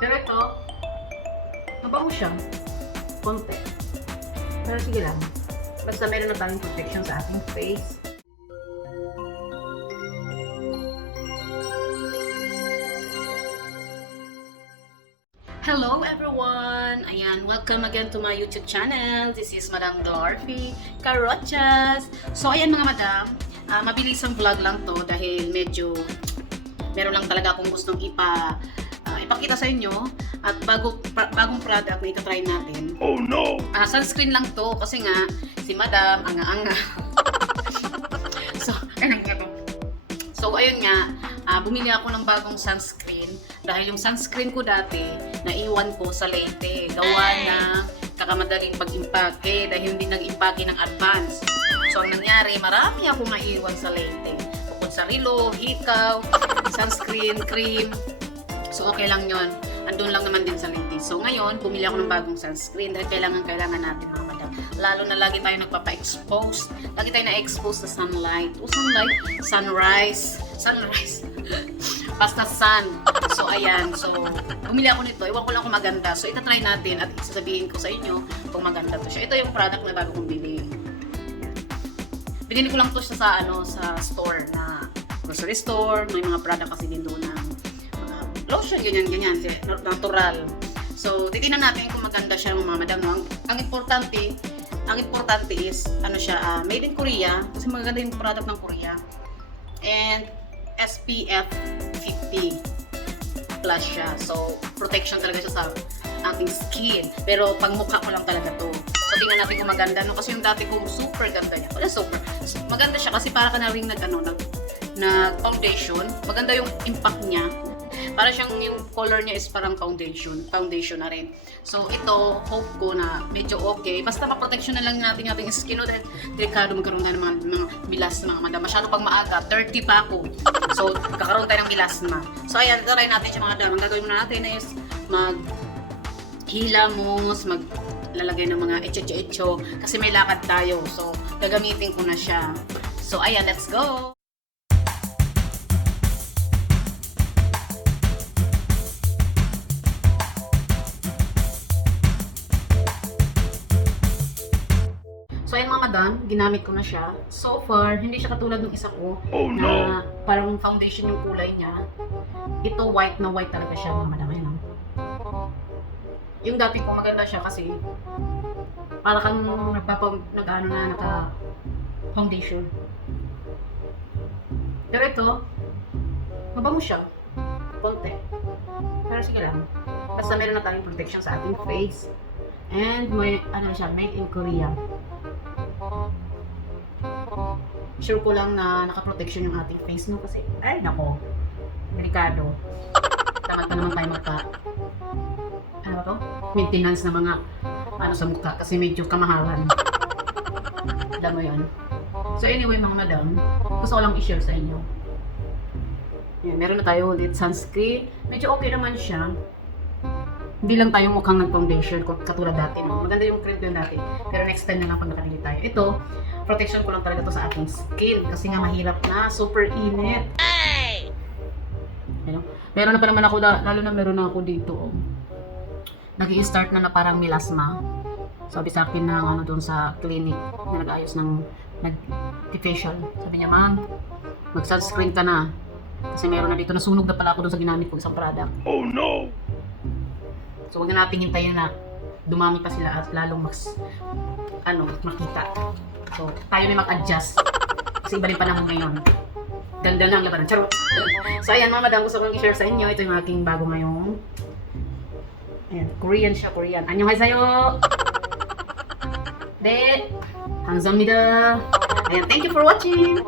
Pero ito, mabango siya. Konti. Pero sige lang. Basta meron na tayong protection sa ating face. Hello everyone! Ayan, welcome again to my YouTube channel. This is Madam Dorothy Carochas. So ayan mga madam, mabilis ang vlog lang to dahil medyo meron lang talaga akong gustong ipakita sa inyo at bagong product na itatry natin. Oh no! Sunscreen lang to kasi nga si Madam anga-anga. So ayun nga, bumili ako ng bagong sunscreen dahil yung sunscreen ko dati naiwan ko sa Leyte. Gawa na kakamadaling pag-impake dahil hindi nag-impake ng advance. So ang nangyari, marami akong naiwan sa Leyte. Bukod sa relo, hikaw, sunscreen, cream. So okay lang yon. Andun lang naman din sa Leyte. So ngayon, bumili ako ng bagong sunscreen dahil kailangan natin mga madam. Lalo na lagi tayo nagpapa-expose. Lagi tayo na-expose sa sunlight. O sunlight? Sunrise. Basta sun. So ayan. So bumili ako nito. Iwan ko lang kung maganda. So itatry natin at isasabihin ko sa inyo kung maganda to siya. Ito yung product na bago kong bili. Binili ko lang to siya sa store na grocery store. May mga product kasi din doon na lotion, ganyan, natural. So, titingnan natin kung maganda siya mga madam. No? Ang importante is, made in Korea. Kasi maganda yung product ng Korea. And, SPF 50 plus siya. So, protection talaga siya sa ating skin. Pero, pang mukha ko lang talaga to. So, tingnan natin kung maganda. No? Kasi yung dati ko, super ganda niya. Maganda siya kasi para ka na rin nag-foundation. Maganda yung impact niya. Para siyang yung color niya is parang foundation na rin. So ito, hope ko na medyo okay. Basta ma-protection na lang natin yung ating skin dahil delikado magkaroon tayo ng mga bilasma mga madam. Masyado pang maaga, 30 pa ako. So kakaroon tayo ng bilasma. So ayan, try natin siya mga madam. Ang gagawin muna natin is maghilamos, maglalagay ng mga etcho kasi may lakad tayo. So gagamitin ko na siya. So ayan, let's go! So ayun mga madam, ginamit ko na siya. So far, hindi siya katulad ng isa ko na parang foundation yung kulay niya. Ito white na white talaga siya mga madam. Ayun. Yung dati ko maganda siya kasi para kang naka-foundation. Pero ito, mabango siya. Konti. Pero sige lang. Basta meron na tayong protection sa ating face. And may, made in Korea. Sure ko lang na naka-protection yung ating face, no? Kasi, ay nako, delikado. Tamad pa naman tayo maintenance na mga sa mukha kasi medyo kamahalan. Alam mo yun. So anyway mga madam, gusto ko lang i-share sa inyo. Yan, meron na tayo ulit sunscreen. Medyo okay naman siya. Hindi lang tayo mukhang nag-foundation katulad dati. No? Maganda yung cream ko dati. Pero next time na lang pag nakabili tayo. Ito, protection ko lang talaga to sa ating skin. Kasi nga mahirap na. Super init. You know? Meron na pa naman ako, lalo na meron na ako dito. Oh. Nag-i-start na parang melasma. Sabi sa akin na doon sa clinic na nag-ayos ng nag-facial. Sabi niya, ma'am, mag-sunscreen ka na. Kasi meron na dito. Nasunog na pala ako doon sa ginamit ko isang product. Oh no! So, huwag na natin hintayin na dumami pa sila at lalong makita. So, tayo may mag-adjust. Kasi iba rin panahon ngayon. Ganda na ang labanan. Charot! So, ayan mga madam, gusto kong i-share sa inyo. Ito yung aking bago ngayong. Ayan, Korean siya, Korean. Annyeonghaseyo! De! Hamsamnida! Ayan, thank you for watching!